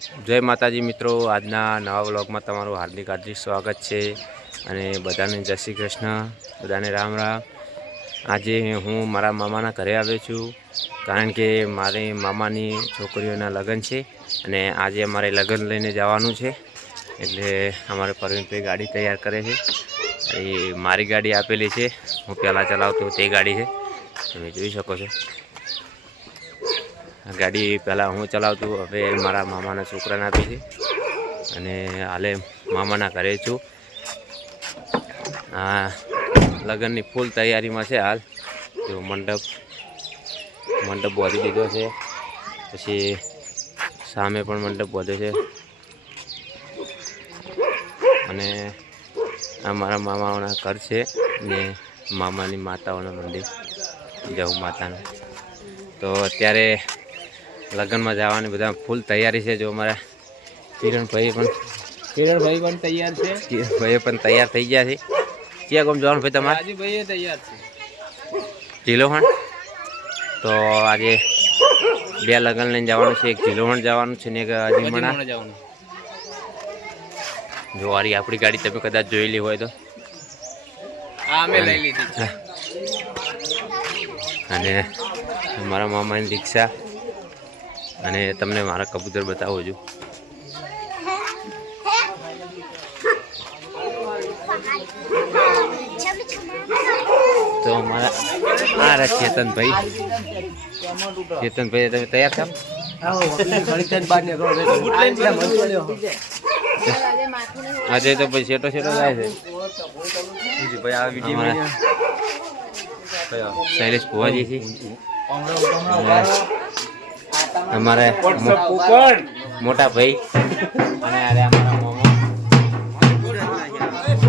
જય માતાજી મિત્રો, આજના નવા વ્લોગમાં તમારું હાર્દિક હાર્દિક સ્વાગત છે અને બધાને જય શ્રી કૃષ્ણ, બધાને રામ રામ. આજે હું મારા મામાના ઘરે આવ્યો છું, કારણ કે મારી મામાની છોકરીઓના લગ્ન છે અને આજે અમારે લગ્ન લઈને જવાનું છે. એટલે અમારે પરવીનભાઈ ગાડી તૈયાર કરે છે એ મારી ગાડી આપેલી છે, હું પહેલાં ચલાવતો તે ગાડી છે, તમે જોઈ શકો છો. ગાડી પહેલાં હું ચલાવતું, હવે મારા મામાના છોકરાને આપી છે. અને હાલે મામાના ઘરે છું. આ લગ્નની ફૂલ તૈયારીમાં છે હાલ. જો મંડપ મંડપ બોધી દીધો છે. પછી સામે પણ મંડપ બોધ્યો છે. અને આ મારા મામાઓના ઘર છે ને મામાની માતાઓના મંદિર, જવું માતાનું. તો અત્યારે લગ્નમાં જવાની બધા ફૂલ તૈયારી છે જો અમારા કિરણભાઈ પણ કિરણભાઈ પણ તૈયાર છે. કિરણભાઈ પણ તૈયાર થઈ ગયા છે. ક્યાં કોમ જવાનું ભાઈ તમારે? રાજુભાઈ તૈયાર છે. ઢીલોહણ તો આજે બે લગ્ન લઈને જવાનું છે. એક ઢીલોહણ જવાનું છે ને એક અજીમણા. જો વારી આપણી ગાડી તમે કદાચ જોયેલી હોય તો. આ અમે લઈ લીધી અને મારા મામાની રિક્ષા અને તમને મારા કબૂતર બતાવું છું. તો મારા આ ચેતનભાઈ. ચેતનભાઈ, તમે તૈયાર છો? આજે તો ભાઈ શેટો શેટો જાય છે. અમારા શૈલેષ ભુવાજી છે. અને અમારે મોટા ભાઈ. અને અરે અમારા મોમો.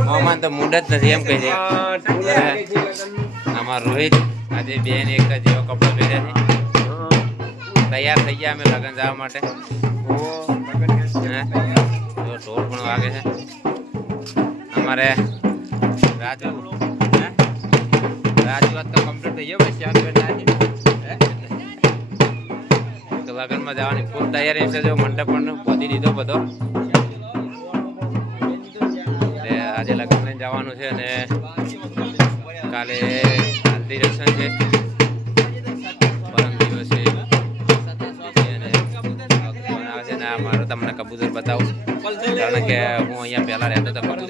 મોમાન તો મૂડ જ નથી એમ કહે છે અમારા રોહિત આજે બેન એક જ જેવા કપડાં પહેર્યા છે. તૈયાર થઈ ગયા અમે લગ્ન જવા માટે? ઢોલ પણ વાગે છે. અમારે રાજુ? રાજુ વાત તો કમ્પ્લીટ થઈ ગયો ભાઈ ચાર લગ્નમાં જવાની ફૂલ તૈયારી છે. જો મંડપ પણ પહોંચી દીધો બધો. આજે લગ્ન લઈને જવાનું છે અને કાલે હલ્દી રસમ છે. મારો તમને કબૂતર બતાવું. કારણ કે હું અહીંયા પહેલા રહેતો હતો કબૂતર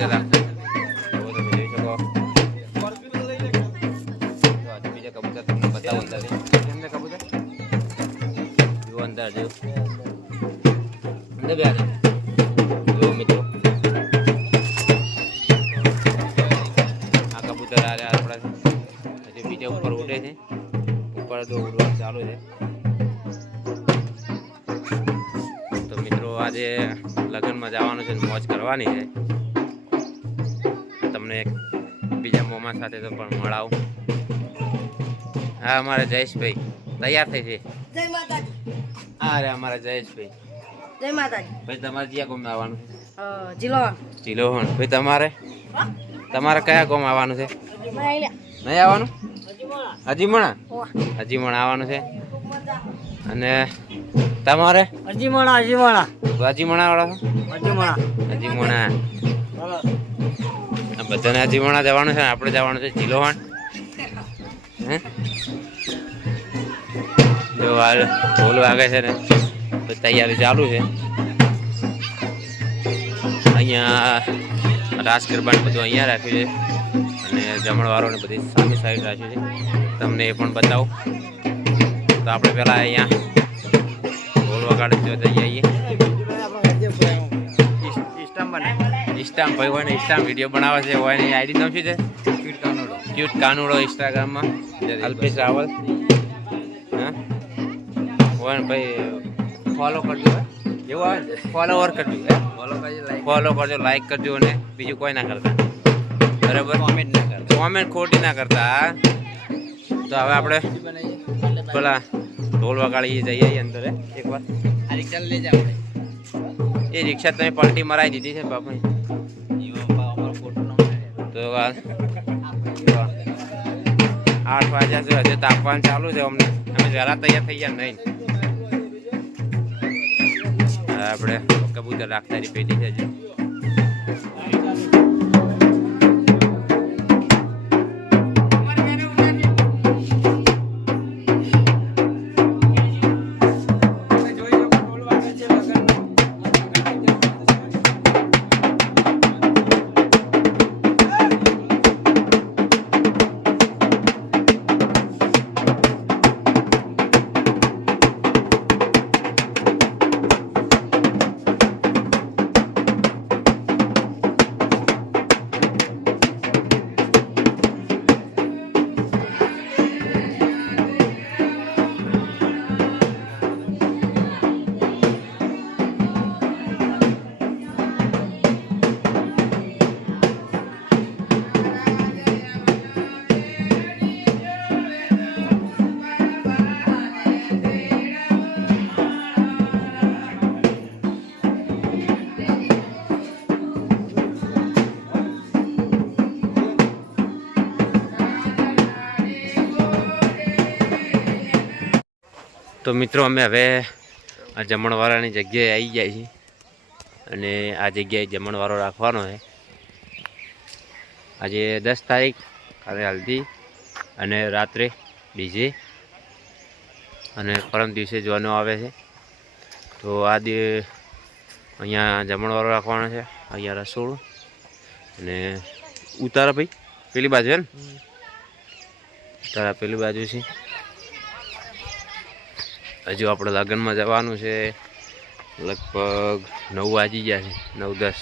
જોઈ શકો. બીજા કબૂતર તમને બતાવું જુઓ અંદર જો જો મિત્રો. આ કબૂતર આ આપણા હજુ બીજા ઉપર ઉડે છે. ઉપર તો ચાલુ છે. તો મિત્રો આજે લગ્નમાં જવાનું છે મોજ કરવાની છે. તમને બીજા મોમા સાથે તો પણ મળાવું. હા, અમારે જયેશભાઈ, તૈયાર થઈ છે. જય માતાજી. અરે અમારા જયેશભાઈ. જય માતાજી. ભાઈ તમારે ક્યાં ગામ આવવાનું છે? અ, જિલોન. ભાઈ તમારે? તમારે કયા ગામ આવવાનું છે? નહીં આવવાનું? હજીમણા. હજી હજીમણા આવવાનું છે. અને તમારે? અજીમણા અજીમણા હજીમણા વાળા અજીમણા હજીમણા. મણા બધાને હજીમણા જવાનું છે ને આપણે જવાનું છે ચિલોહણ હે? જો હાલ ઢોલ વાગે છે ને તો તૈયારી ચાલુ છે. અહીંયા રાસ ગરબાને બધું અહીંયા રાખ્યું છે અને જમણવારોને બધી સામે સાઈડ રાખ્યું છે. તમને એ પણ બતાવું. તો આપણે પહેલાં અહીંયા ઢોલ વગાડે તો જઈ આવીએ ઇન્સ્ટામ ભાઈ હોય ને ઇન્સ્ટામ વીડિયો બનાવે છે હોય એની આઈડી નામ શું છે? ક્યુટ કાનુડો. ઇન્સ્ટાગ્રામમાં. અલ્પેશ રાવલ. હોય ને ભાઈ ફોલો કરજો હે? એવું આવે ને ફોલોવર કરજો હે ફોલો કરજો લાઈક કરજો અને બીજું કોઈ ના કરતા બરાબર કોમેન્ટ ના કરતા કોમેન્ટ ખોટી ના કરતા તો હવે આપણે પેલા ઢોલ વગાડીએ જઈએ આવીએ અંદર હે, એકવાર એ રિક્ષા તમે પલટી મરાવી દીધી છે બાપા તો આ- આઠ વાગ્યા છે હજુ તાપમાન ચાલુ છે અમને અમે વહેલા તૈયાર થઈ ગયા નહીં હા આપણે કબૂતર રાખતા પેટી છે તો મિત્રો અમે હવે આ જમણવાળાની જગ્યાએ આવી ગયા છીએ. અને આ જગ્યાએ જમણવાળો રાખવાનો છે. આજે દસ તારીખ કાલે હલ્દી અને રાત્રે ડીજે અને પરમ દિવસે જોવાનો આવે છે. તો આ દિવસ અહીંયા જમણવાળો રાખવાનો છે. અહીંયા રસોડું. અને ઉતારા ભાઈ પેલી બાજુ હે ને ઉતારા પેલી બાજુ છે. હજુ આપણે લગ્નમાં જવાનું છે. લગભગ નવ વાગી ગયા છે નવ દસ.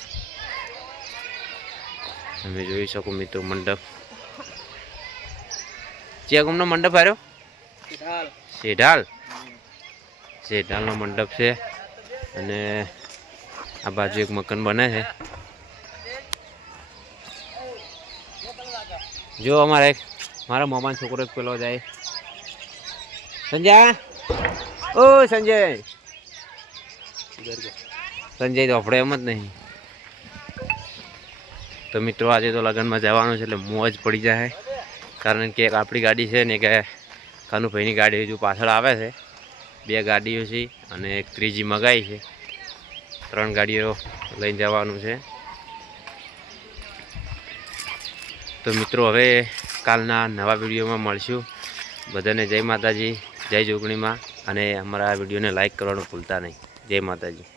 તમે જોઈ શકો મિત્રો મંડપ. ચિયા ગુમનો મંડપ આવ્યો શેઢાલ. શેઢાલનો મંડપ છે. અને આ બાજુ એક મકાન બને છે. જો અમારે મારા મામાનો છોકરો પેલો જાય. સંજય ઓ, સંજય. સંજય, તો આપણે એમ જ નહીં. તો મિત્રો, આજે તો લગ્નમાં જવાનું છે એટલે મોજ પડી જાય. કારણ કે એક આપણી ગાડી છે ને કે કાનુભાઈની ગાડી હજુ પાછળ આવે છે. બે ગાડીઓ છે અને એક ત્રીજી મગાઈ છે. ત્રણ ગાડીઓ લઈને જવાનું છે. તો મિત્રો, હવે કાલના નવા વિડીયોમાં મળશું. બધાને જય માતાજી, જય જોગણીમાં. અને અમારા આ વિડીયોને લાઇક કરવાનું ભૂલતા નહીં. જય માતાજી.